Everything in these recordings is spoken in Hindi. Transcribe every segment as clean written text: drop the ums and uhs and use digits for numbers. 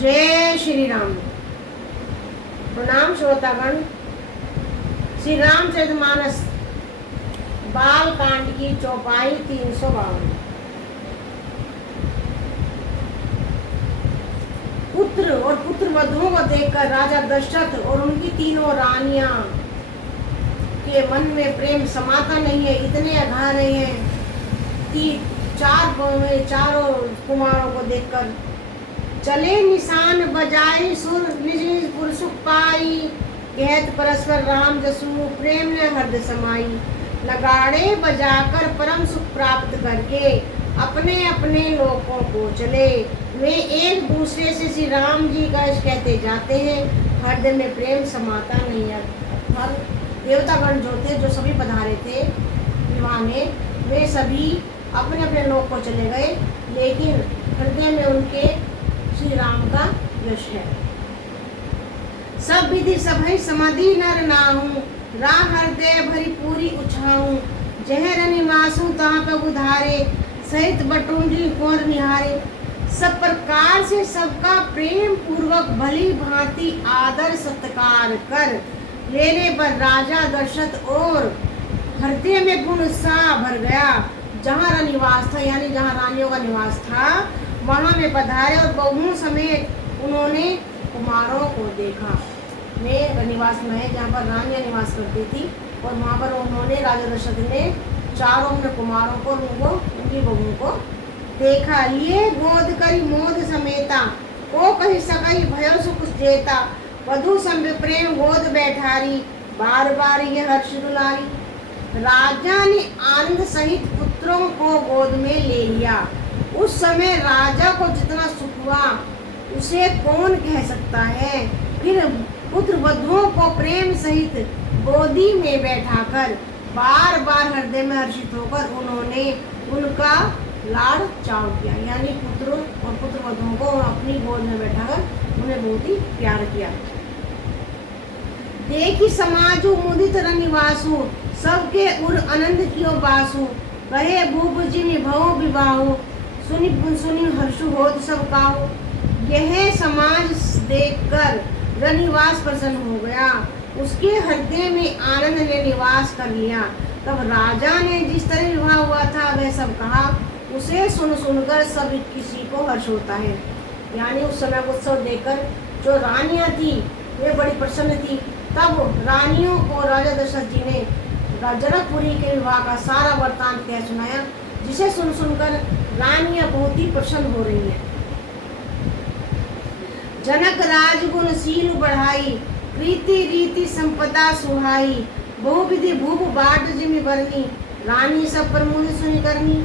जय श्री राम। प्रणाम श्रोतागण। श्री रामचरितमानस बाल कांड की चौपाई 352। पुत्र और पुत्र वधुओं को देखकर राजा दशरथ और उनकी तीनों रानियां के मन में प्रेम समाता नहीं है, इतने अघा रहे हैं कि चारों कुमारों को देखकर चले निशान बजाई सुर निज निज पुर सुख पाई, कहत परस्पर राम जसु प्रेम ने हृदय समाई। नगाड़े बजाकर परम सुख प्राप्त करके अपने अपने लोकों को चले। वे एक दूसरे से श्री राम जी का यश कहते जाते हैं, हृदय में प्रेम समाता नहीं है। हर देवतागण जो थे, जो सभी पधारे थे विवाह में, वे सभी अपने अपने लोक को चले गए, लेकिन हृदय में उनके श्री राम का यश है। सब विधि सभई समाधि नर नाहू, रा हृदय भरी पूरी उछाऊ। जहर निवासू तहाँ पे उधारे, सहित बटुंजी कोर निहारे। सब प्रकार से सबका प्रेम पूर्वक भली भांति आदर सत्कार कर लेने पर राजा दशरथ और हृदय में गुण सा भर गया। जहाँ निवास था, यानी जहाँ रानियों का निवास था, वहाँ में पधारे और बहुओं समेत उन्होंने कुमारों को देखा। वे निवास में है जहाँ पर रानियाँ निवास करती थी, और वहाँ पर उन्होंने राजा दशरथ ने चारों में कुमारों को उनकी बहुओं को देखा। लिए गोद करी मोद समेता, को कही सकई भयो सुख जेता। वधु सम प्रेम गोद बैठारी, बार बार ये हर्ष दुलारी। राजा ने आनंद सहित पुत्रों को गोद में ले लिया। उस समय राजा को जितना सुख हुआ उसे कौन कह सकता है। फिर पुत्र वधुओं को प्रेम सहित गोदी में बैठाकर बार बार हृदय में हर्षित होकर उन्होंने उनका लाड़ चाव किया, यानी पुत्र और पुत्र वधुओं को अपनी गोद में बैठाकर उन्हें बहुत ही प्यार किया। देखी समाजु मुदित रनिवासु, सबके उर आनंद कियो बासु। कहे भूप जिमि भव विवाहु, सुनि सुनि हर्षु होत सब काहू। यह समाज देखकर रनिवास प्रसन्न हो गया, उसके हृदय में आनंद ने निवास कर लिया। तब राजा ने जिस तरह विवाह हुआ था वह सब कहा। उसे सुन सुनकर सब किसी को हर्ष होता है, यानी उस समय उत्सव देखकर जो रानियां थी वे बड़ी प्रसन्न थी। तब रानियों को राजा दशरथ जी ने जनकपुरी के विवाह का सारा वृतांत कह सुनाया, जिसे सुन सुनकर रानियां बहुत ही प्रसन्न हो रही हैं। जनक राजगुण शील बढ़ाई, प्रीति रीति संपदा सुहाई। बहुविधि भूप बाट जिमि बरनी, रानी सब पर मुझ सुनि करनी।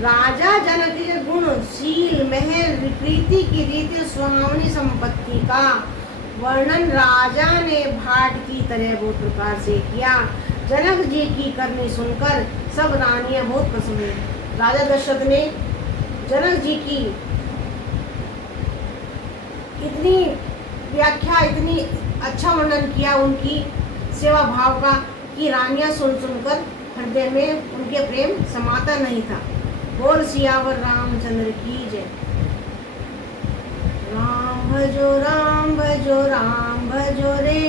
राजा जनक के गुण शील महल प्रीति की रीति सुहावनी संपत्ति का वर्णन राजा ने भाट की तरह बहुत प्रकार से किया। जनक जी की करनी सुनकर सब रानियां बहुत प्रसन्न हुई। राजा दशरथ ने जनक जी की इतनी व्याख्या, इतनी अच्छा वर्णन किया उनकी सेवा भाव का कि रानियां सुन सुनकर हृदय में उनके प्रेम समाता नहीं था। बोल सियावर रामचंद्र की जय। राम भजो रे